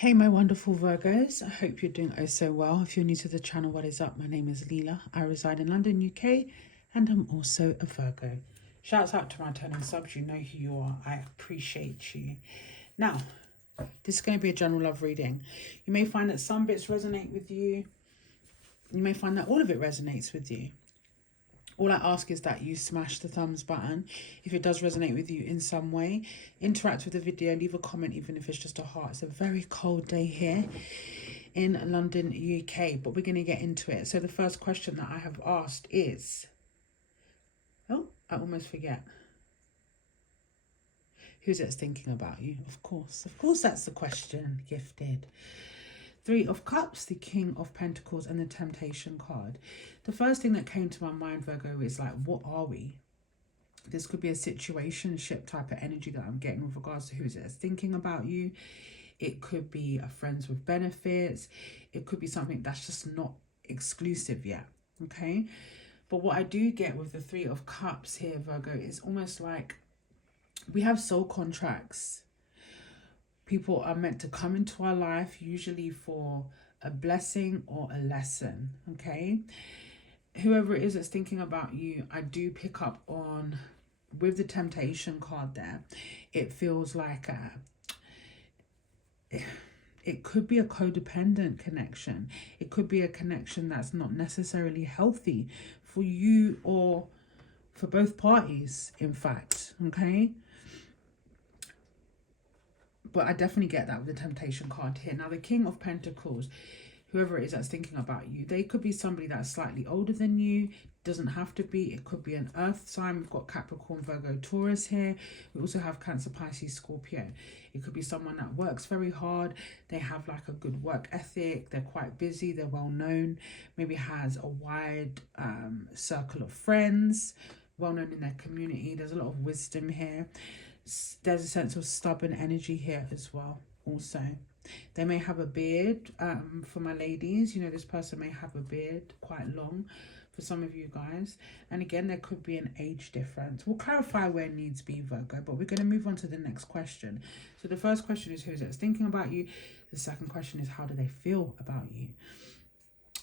Hey my wonderful Virgos, I hope you're doing oh so well. If you're new to the channel, what is up? My name is Leela. I reside in London, UK, and I'm also a Virgo. Shouts out to my returning subs, you know who you are. I appreciate you. Now, this is going to be a general love reading. You may find that some bits resonate with you. You may find that all of it resonates with you. All I ask is that you smash the thumbs button if it does resonate with you in some way. Interact with the video, leave a comment even if it's just a heart. It's a very cold day here in London, UK, but we're going to get into it. So the first question that I have asked is, oh, I almost forget. Who's it thinking about you? Of course that's the question, gifted. Three of Cups, the King of Pentacles, and the Temptation card. The first thing that came to my mind, Virgo, is like, what are we? This could be a situationship type of energy that I'm getting with regards to who is it thinking about you. It could be a friends with benefits. It could be something that's just not exclusive yet, okay? But what I do get with the Three of Cups here, Virgo, is almost like we have soul contracts. People are meant to come into our life, usually for a blessing or a lesson, okay? Whoever it is that's thinking about you, I do pick up on, with the Temptation card there, it feels like it could be a codependent connection. It could be a connection that's not necessarily healthy for you or for both parties, in fact, okay? But I definitely get that with the Temptation card here. Now, the King of Pentacles, whoever it is that's thinking about you, they could be somebody that's slightly older than you. Doesn't have to be. It could be an earth sign. We've got Capricorn, Virgo, Taurus here. We also have Cancer, Pisces, Scorpio. It could be someone that works very hard. They have like a good work ethic. They're quite busy. They're well known. Maybe has a wide circle of friends. Well known in their community. There's a lot of wisdom here. There's a sense of stubborn energy here as well also. They may have a beard. For my ladies, you know, this person may have a beard, quite long for some of you guys. And again, there could be an age difference. We'll clarify where needs be, Virgo, but we're going to move on to the next question. So the first question is, who's it thinking about you? The second question is, how do they feel about you?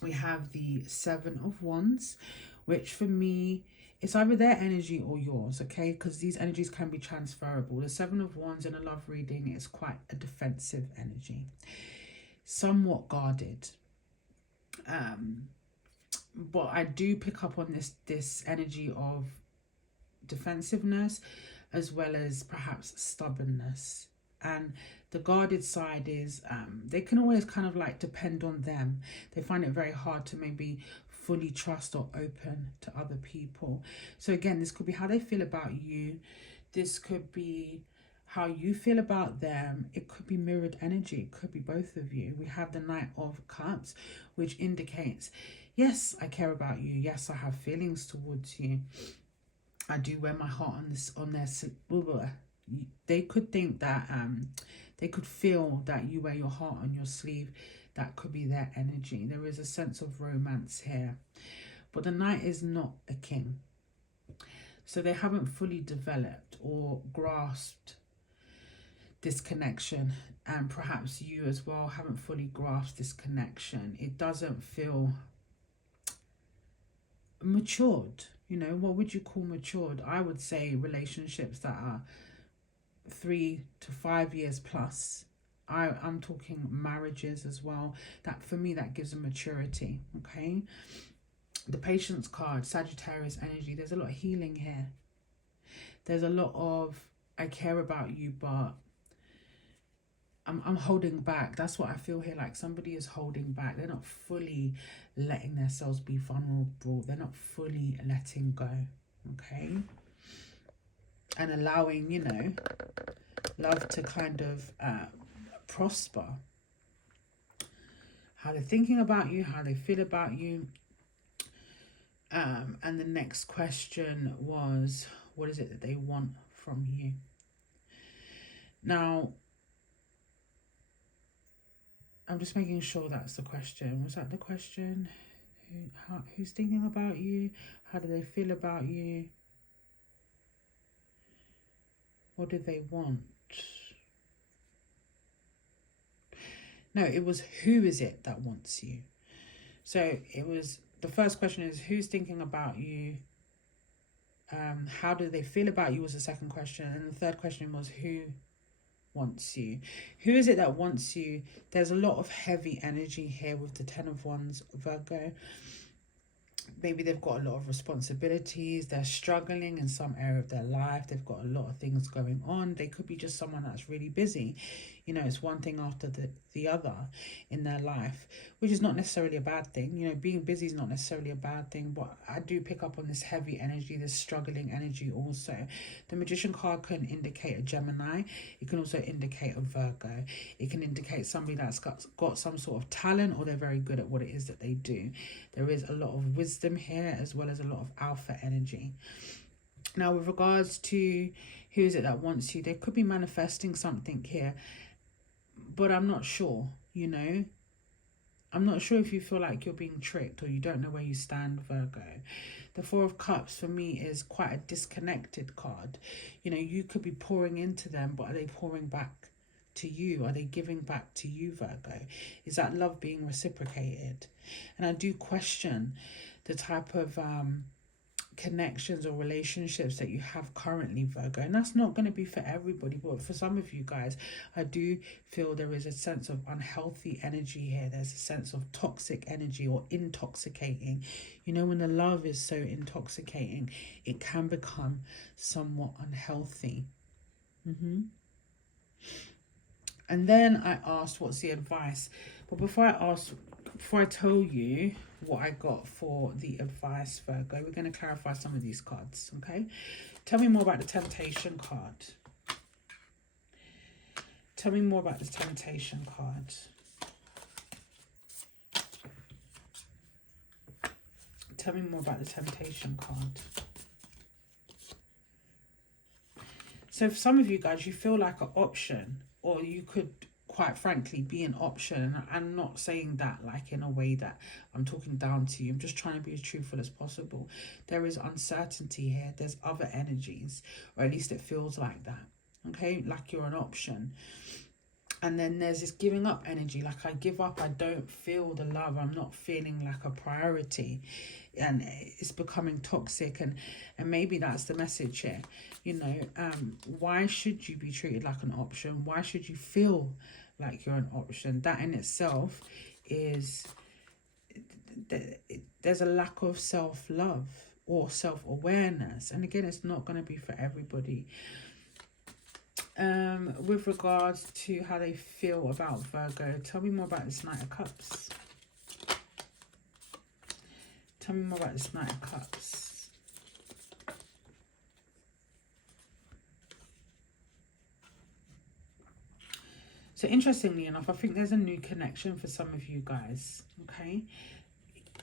We have the Seven of Wands, which for me, it's either their energy or yours, okay? Because these energies can be transferable. The Seven of Wands in a love reading is quite a defensive energy, somewhat guarded. But I do pick up on this energy of defensiveness as well as perhaps stubbornness. And the guarded side is they can always kind of like depend on them. They find it very hard to maybe fully trust or open to other people. So again, this could be how they feel about you. This could be how you feel about them. It could be mirrored energy. It could be both of you. We have the Knight of Cups, which indicates, yes, I care about you. Yes, I have feelings towards you. I do wear my heart on their. They could think that they could feel that you wear your heart on your sleeve. That could be their energy. There is a sense of romance here. But the Knight is not a king. So they haven't fully developed or grasped this connection. And perhaps you as well haven't fully grasped this connection. It doesn't feel matured. You know, what would you call matured? I would say relationships that are 3 to 5 years plus. I'm talking marriages as well. That for me, that gives a maturity, okay? The Patience card, Sagittarius energy. There's a lot of healing here. There's a lot of, I care about you, but I'm holding back. That's what I feel here. Like somebody is holding back. They're not fully letting themselves be vulnerable. They're not fully letting go, okay? And allowing, you know, love to kind of prosper. How they're thinking about you, how they feel about you. And the next question was, what is it that they want from you? Now, I'm just making sure that's the question. Was that the question? Who's thinking about you? How do they feel about you? What do they want? No, it was who is it that wants you? So it was, the first question is who's thinking about you? How do they feel about you was the second question. And the third question was who wants you? Who is it that wants you? There's a lot of heavy energy here with the 10 of Wands, Virgo. Maybe they've got a lot of responsibilities. They're struggling in some area of their life. They've got a lot of things going on. They could be just someone that's really busy. You know, it's one thing after the other in their life, which is not necessarily a bad thing. You know, being busy is not necessarily a bad thing, but I do pick up on this heavy energy, this struggling energy also. The Magician card can indicate a Gemini. It can also indicate a Virgo. It can indicate somebody that's got some sort of talent, or they're very good at what it is that they do. There is a lot of wisdom here, as well as a lot of alpha energy. Now, with regards to who is it that wants you, they could be manifesting something here, but I'm not sure, you know. I'm not sure if you feel like you're being tricked or you don't know where you stand, Virgo. The Four of Cups for me is quite a disconnected card. You know, you could be pouring into them, but are they pouring back to you? Are they giving back to you, Virgo? Is that love being reciprocated? And I do question the type of connections or relationships that you have currently, Virgo, and that's not going to be for everybody, but for some of you guys, I do feel there is a sense of unhealthy energy here. There's a sense of toxic energy or intoxicating. You know, when the love is so intoxicating, it can become somewhat unhealthy. And then I asked, what's the advice? But before I tell you what I got for the advice, Virgo, we're going to clarify some of these cards, okay? Tell me more about the Temptation card. Tell me more about the Temptation card. Tell me more about the Temptation card. So for some of you guys, you feel like an option, or you could quite frankly be an option. And I'm not saying that like in a way that I'm talking down to you. I'm just trying to be as truthful as possible. There is uncertainty here. There's other energies, or at least it feels like that. Okay, like you're an option. And then there's this giving up energy, like I give up, I don't feel the love, I'm not feeling like a priority, and it's becoming toxic. And maybe that's the message here, you know. Why should you be treated like an option? Why should you feel like you're an option? That in itself is, there's a lack of self-love or self-awareness. And again, it's not going to be for everybody. With regards to how they feel about Virgo, tell me more about this Knight of Cups. Tell me more about this Knight of Cups. So interestingly enough, I think there's a new connection for some of you guys, okay?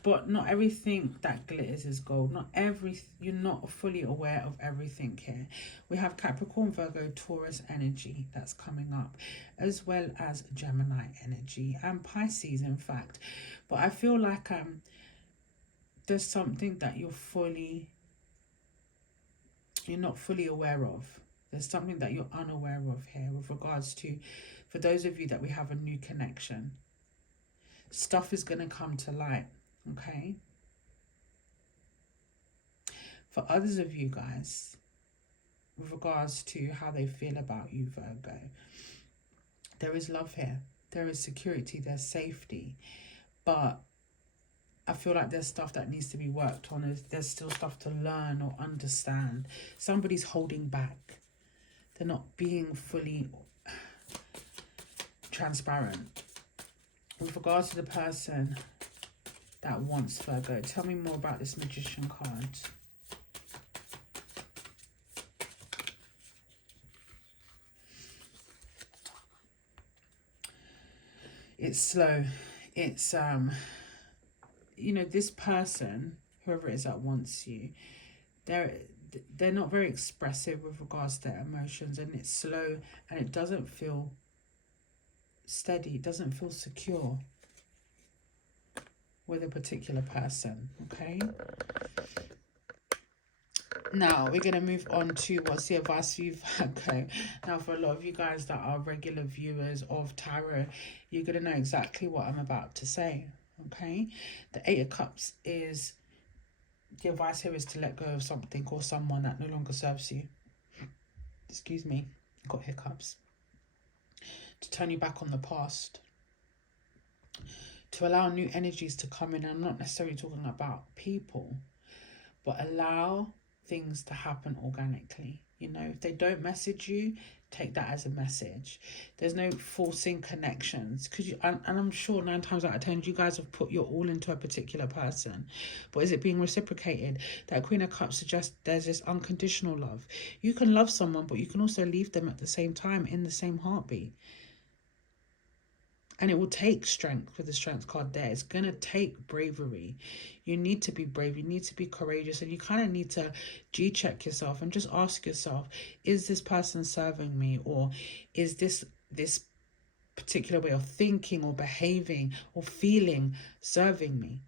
But not everything that glitters is gold. You're not fully aware of everything here. We have Capricorn, Virgo, Taurus energy that's coming up, as well as Gemini energy and Pisces, in fact. But I feel like there's something that you're not fully aware of. There's something that you're unaware of here with regards to, for those of you that we have a new connection, stuff is going to come to light. Okay, for others of you guys, with regards to how they feel about you, Virgo, there is love here, there is security, there's safety, but I feel like there's stuff that needs to be worked on. There's still stuff to learn or understand. Somebody's holding back. They're not being fully transparent. With regards to the person that wants Virgo, tell me more about this Magician card. It's slow. It's you know, this person, whoever it is that wants you, they're not very expressive with regards to their emotions, and it's slow, and it doesn't feel steady, it doesn't feel secure with a particular person, okay? Now we're going to move on to what's the advice you've okay. Now for a lot of you guys that are regular viewers of tarot, you're going to know exactly what I'm about to say. Okay, the Eight of Cups is the advice here is to let go of something or someone that no longer serves you. Excuse me, got hiccups. To turn you back on the past, to allow new energies to come in. I'm not necessarily talking about people, but allow things to happen organically. You know, if they don't message you, take that as a message. There's no forcing connections, because and I'm sure 9 times out of 10 you guys have put your all into a particular person, but is it being reciprocated? That Queen of Cups suggests there's this unconditional love. You can love someone, but you can also leave them at the same time in the same heartbeat. And it will take strength with the strength card there. It's going to take bravery. You need to be brave. You need to be courageous. And you kind of need to G-check yourself and just ask yourself, is this person serving me? Or is this particular way of thinking or behaving or feeling serving me?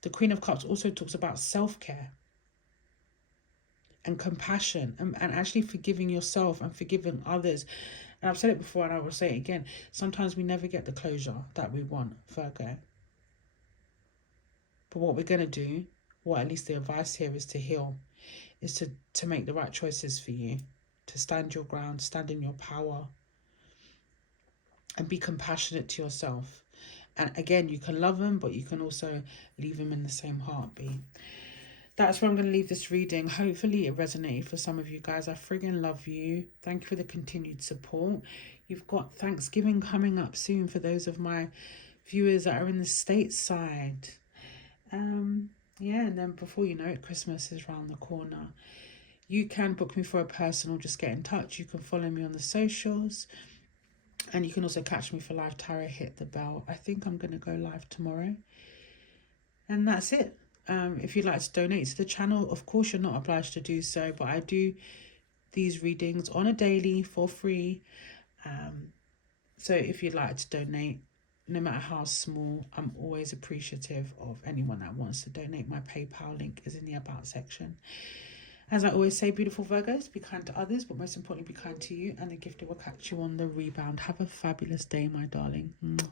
The Queen of Cups also talks about self-care and compassion and actually forgiving yourself and forgiving others. And I've said it before and I will say it again. Sometimes we never get the closure that we want, Virgo. But what we're going to do, or at least the advice here is to heal, is to make the right choices for you, to stand your ground, stand in your power, and be compassionate to yourself. And again, you can love them, but you can also leave them in the same heartbeat. That's where I'm going to leave this reading. Hopefully it resonated for some of you guys. I friggin' love you. Thank you for the continued support. You've got Thanksgiving coming up soon for those of my viewers that are in the stateside. Yeah, and then before you know it, Christmas is around the corner. You can book me for a personal, just get in touch. You can follow me on the socials. And you can also catch me for live tarot. Hit the bell. I think I'm going to go live tomorrow. And that's it. If you'd like to donate to the channel, of course you're not obliged to do so, but I do these readings on a daily for free. So if you'd like to donate, no matter how small, I'm always appreciative of anyone that wants to donate. My PayPal link is in the About section. As I always say, beautiful Virgos, be kind to others, but most importantly, be kind to you, and the gifted will catch you on the rebound. Have a fabulous day, my darling. Mwah.